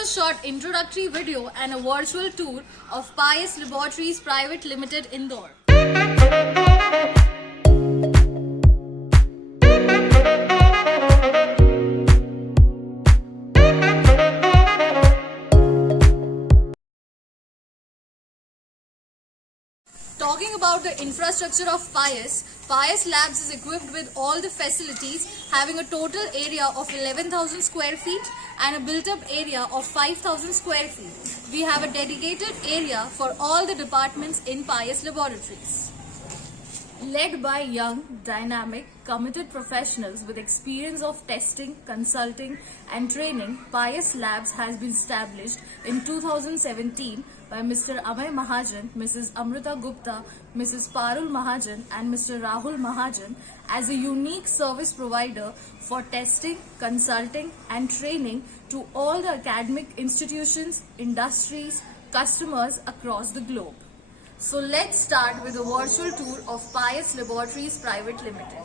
a short introductory video and a virtual tour of Pius Laboratories Private Limited, Indore. Talking about the infrastructure of Pius Labs is equipped with all the facilities, having a total area of 11,000 square feet and a built-up area of 5,000 square feet. We have a dedicated area for all the departments in Pius Laboratories. Led by young, dynamic, committed professionals with experience of testing, consulting and training, Pius Labs has been established in 2017 by Mr. Amay Mahajan, Mrs. Amrita Gupta, Mrs. Parul Mahajan and Mr. Rahul Mahajan as a unique service provider for testing, consulting and training to all the academic institutions, industries, customers across the globe. So let's start with a virtual tour of Pius Laboratories Private Limited.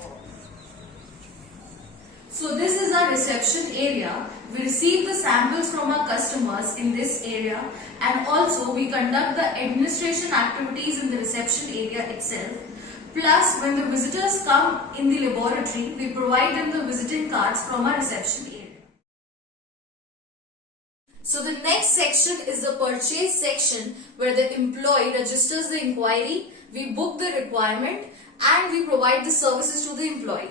So this is our reception area. We receive the samples from our customers in this area, and also we conduct the administration activities in the reception area itself. Plus, when the visitors come in the laboratory, we provide them the visiting cards from our reception area. So the next section is the purchase section, where the employee registers the inquiry, we book the requirement and we provide the services to the employee.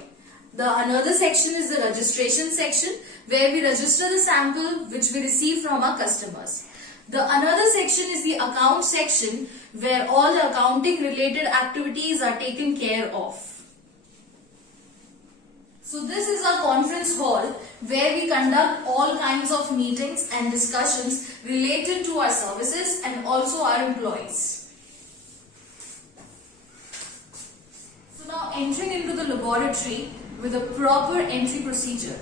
The another section is the registration section, where we register the sample which we receive from our customers. The another section is the account section, where all the accounting related activities are taken care of. So this is our conference hall, where we conduct all kinds of meetings and discussions related to our services and also our employees. So now entering into the laboratory with a proper entry procedure.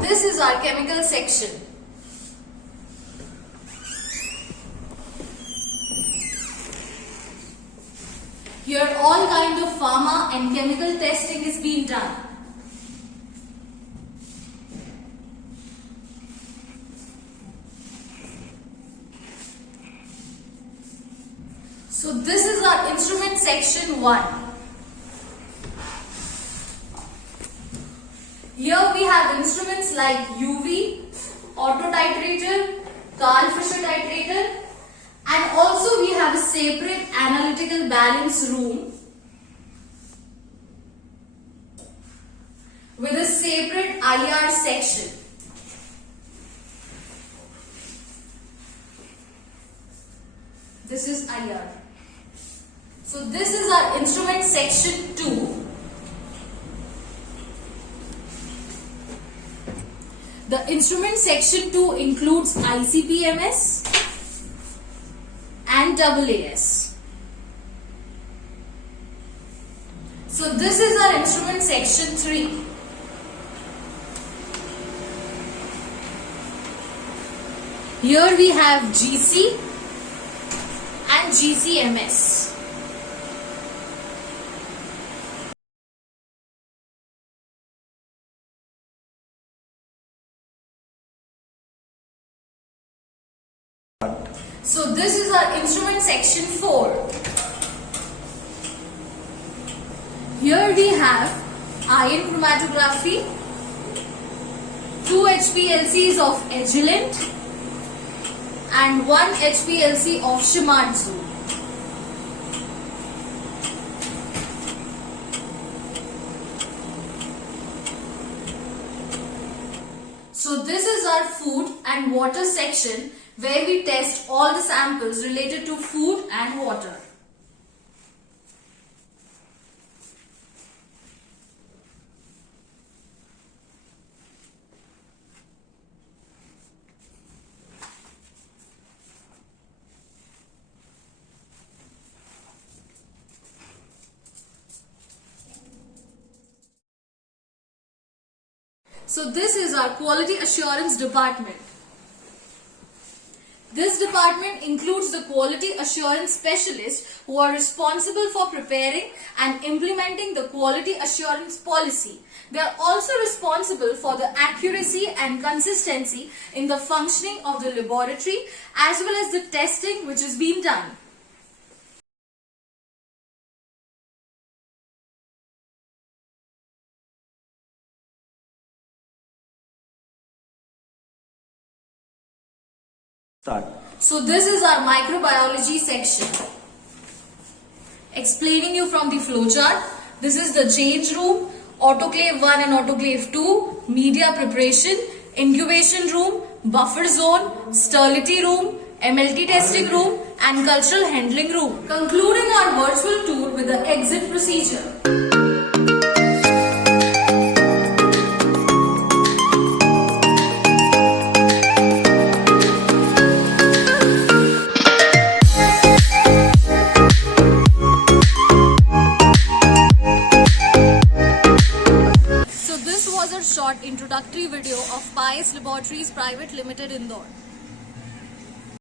This is our chemical section. Here all kind of pharma and chemical testing is being done. So this is our instrument section 1. Here we have instruments like UV, auto titrator, Karl Fischer titrator, and also we have a separate analytical balance room with a separate IR section. This is IR. So this is our instrument section 2. The instrument section 2 includes ICP-MS and AAS. So this is our instrument section 3. Here we have GC and GC-MS. So this is our instrument section 4. Here we have ion chromatography, 2 HPLCs of Agilent and 1 HPLC of Shimadzu. So this is our food and water section, where we test all the samples related to food and water. So this is our quality assurance department. This department includes the quality assurance specialists who are responsible for preparing and implementing the quality assurance policy. They are also responsible for the accuracy and consistency in the functioning of the laboratory as well as the testing which is being done. Start. So this is our microbiology section. Explaining you from the flowchart. This is the change room, autoclave 1 and autoclave 2, media preparation, incubation room, buffer zone, sterility room, MLT testing room and cultural handling room. Concluding our virtual tour with the exit procedure. So this was a short introductory video of Pius Laboratories Private Limited, Indore.